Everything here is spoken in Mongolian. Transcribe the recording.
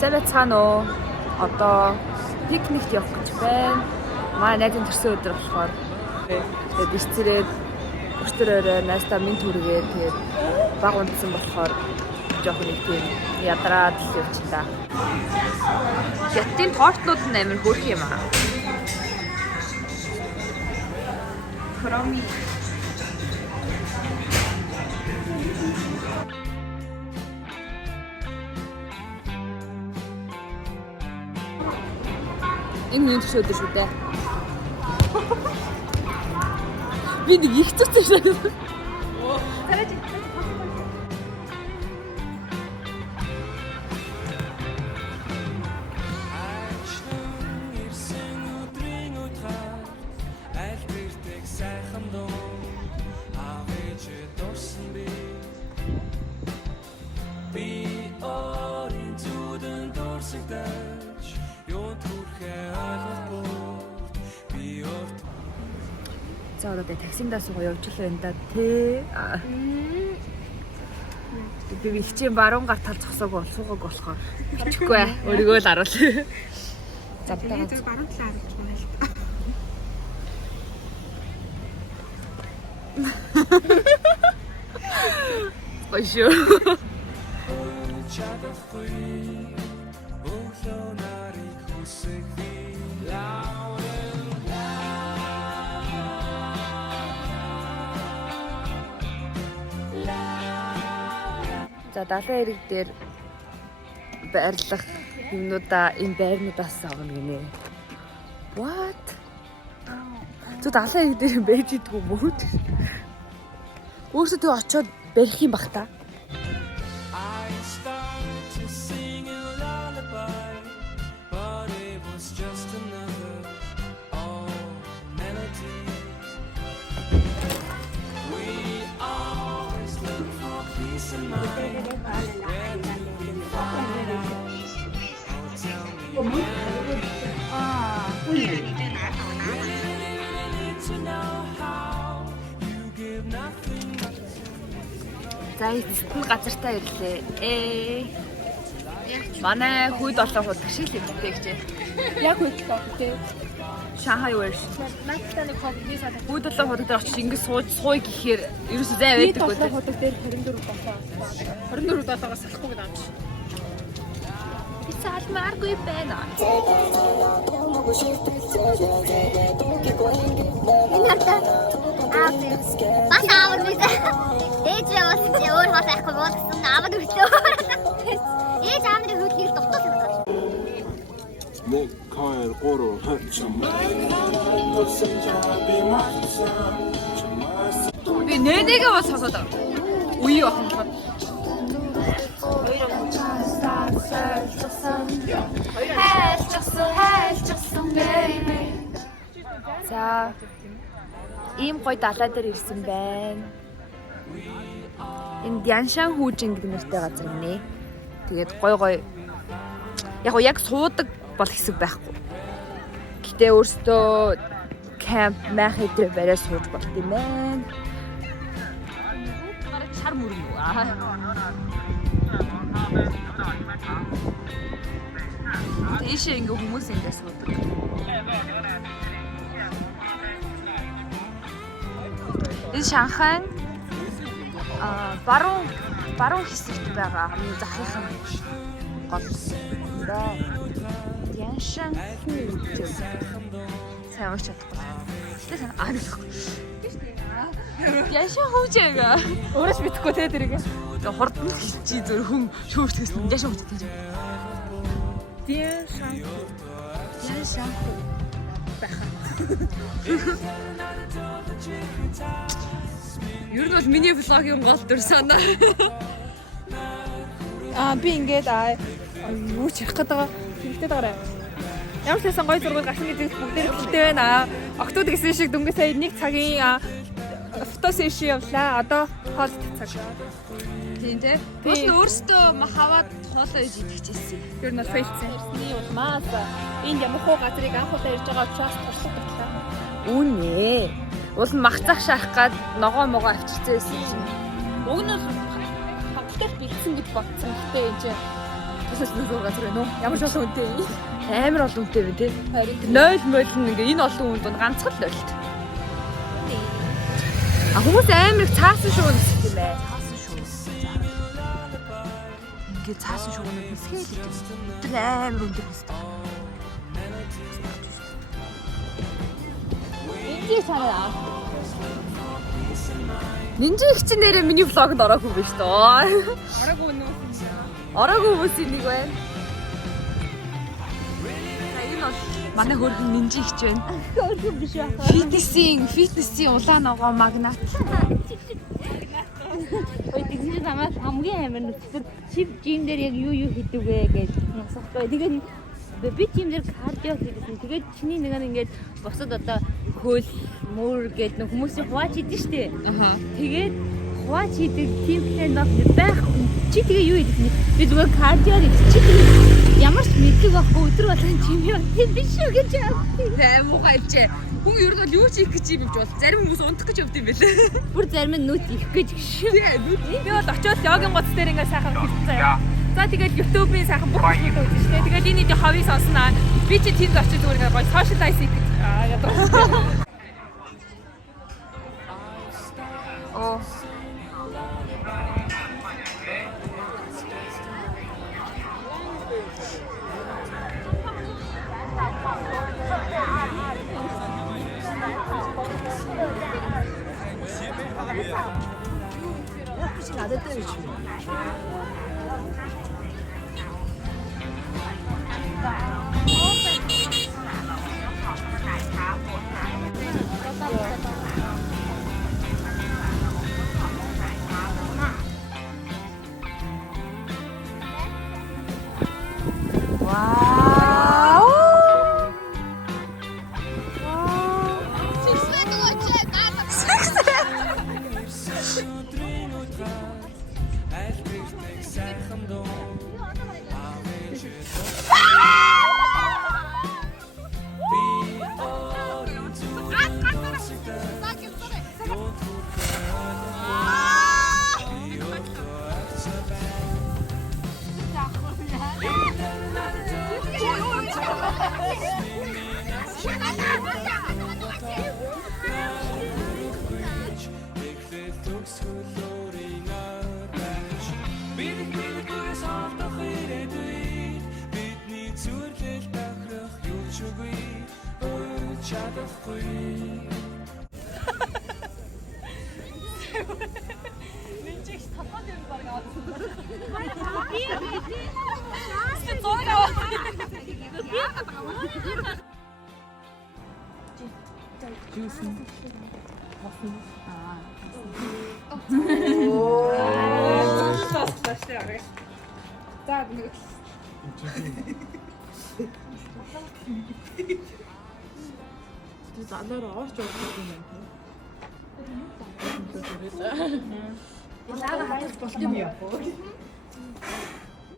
Сайн цаана уу? Одоо пикникт явах гэж байна. Манай найзын төрсөн өдөр болохоор тэгээд бисцэрээд өчтөр өрөө найстаа минь түргээд тэгээд баг унтсан болохоор жоохон нэг тийм ядраад л явчихлаа. Хятадын тортлууд нь амар хөөрх юм аа. Хроми. Энэ юу төсөөд шүү дээ. Би нэг их цуцсан шээ. Тараач. За одоо таксиндаа суугаа явж л байна да тий. Би ихчийн баруун гар тал зогсоог суугааг болохоор бичихгүй өөрийгөө л харуул. За би баруун талаа харуулж байна л та. Ошоо. За далайн эрэг дээр байрлах юмнуудаа энэ байрнуудаас авна гинэ. What? Зү далайн эрэг дээр байж идэггүй мөн. Өөрсдөө очиод барих юм бах та. За эцэст нь газартаа ирлээ. Манай хүйд олон худаг шиг л өгдөө гэж. Яг хүйд өгдөө. Шанхай вэрш. Надтай нэг хобби саад хүйд олон худаг дээр очиж ингэ сууй гэхээр ерөөсөө зай байдаг үү? Худаг дээр 24 долоо. 24 долоогоос салахгүй гэдэг юм шиг. Салмааргүй байна. Бас аавар мэдээ. Ээж яваас чи өөр хол айхгүй болгосон аавар өглөө. Ээж аавны хөдөлгөөр дутсан юм байна. Нэг кайр гурав хачим. Би нээгээ бас хасаад. Үе бахна. За ийм гоё далай дээр ирсэн байна. Энэ Дяншан хүүжин гэдэг нэртэй газар нэ. Тэгээд гоё яг суудаг бол хэсэг байхгүй. Гэтэ өөртөө camp мах дээр барай сууж болт юм байна. Гараа чар мөрөн үү аа. Тийшээ ингээ хүмүүс ингээ суудаг. Энэ Шанхай баруун хэсэгт байгаа хамгийн захынхан гол да. Яншан хүү. Сайн уншиж чадахгүй. Тэгтээ сайн аахгүй. Яншан хүүжээга. Өөрөөс битгэхгүй те тэрийг. Тэгээ хурдан чи зөв хүн шүүртгээс нь яшаа хүүжээ гэж. Яншан хүү. Баха. Ер нь бол миний влогийн гол дүр санаа. Би ингээд юу ч ярих гэдэг хэрэгтэй даарай. Ямар ч байсан гоё зураг гарсан гэдэг бүгдээр хэлтэй байна. Октод гэсэн шиг дөнгөж сая 1 цагийн фото сешн явлаа. Одоо хоол цаг. Тийм тий. Уус өөртөө хаваад хоолоо иж идчихсэн. Ер нь фейлсэн. Эрсний улмаас энд ямар хуу газрыг анх удаа ирж байгаа учраас туршлага татлаа. Үнэ. Уул махцах шарах гад ногоо могоо авчирсан байсан чинь. Уг нь хавтал бэлдсэн гэж бодсон. Гэтэ энэ шашны зураг газар байна уу? Ямар ч олон үнэтэй. Амар олон үнэтэй байна тий. Харин 0 ингээ энэ олон үнд ганцхан л болт. А хүмүүс амар их цаасан шүү гэсэн юм байна. Цаасан шүү. Ингээ цаасан шүү нэг хэсгээд идэв. Тэр амар өндөр хэстэй. ингийн санаа. Нинжи их чинь нэрээ миний влогод ороогүй биш тоо. Ороогүй нөө. Ороогүй хүмүүсийн нэг байна. Энэ бол манай хөргөн нинжи их ч байна. Хөргөн биш байна. Фитнесийн улаан ногоо магнат. Ой тэгсэн чинь намайг хамгийн амар нүцгэр чип жим дээр яг юу хийдэг вэ гэж асуухгүй. Тэгээд би жим дээр кардио хийдсэн. Тэгээд чиний нэг ингээд босод одоо хөл мөр гэдэг нэг хүмүүсийн хуваач хийдэж штэ. Аха. Тэгээд хуваач хийдэг тийм планов байх. Чи тэгээ юу хийдэх вэ? Би зүгээр кардио хийдэг. Чи тэгээ ямар ч мэдлэг авахгүй өдөр болгон жим юу тийм биш үү гэж Тэ муухай ивчээ. Хүн ер нь бол юу ч хийх гэж юм бол зарим хүмүүс унтах гэж явд юм бэлээ. бүр зарим нь нүд их гэж гişүү. Би бол очиод йогийн гоц дээр ингээ сайхан хэлсэн заяа. За тэгээд YouTube-ийн сайхан бүх юм үзсэн шүү дээ. Тэгээд энэ идэ хавийг сонсноо. Би чи тэнд очиж зүгээр ингээ гоё socialize хийх гэж яадаг. Оо. За нэг Занаараа орж явах юм байна. Яагаад хатаж болт юм яа.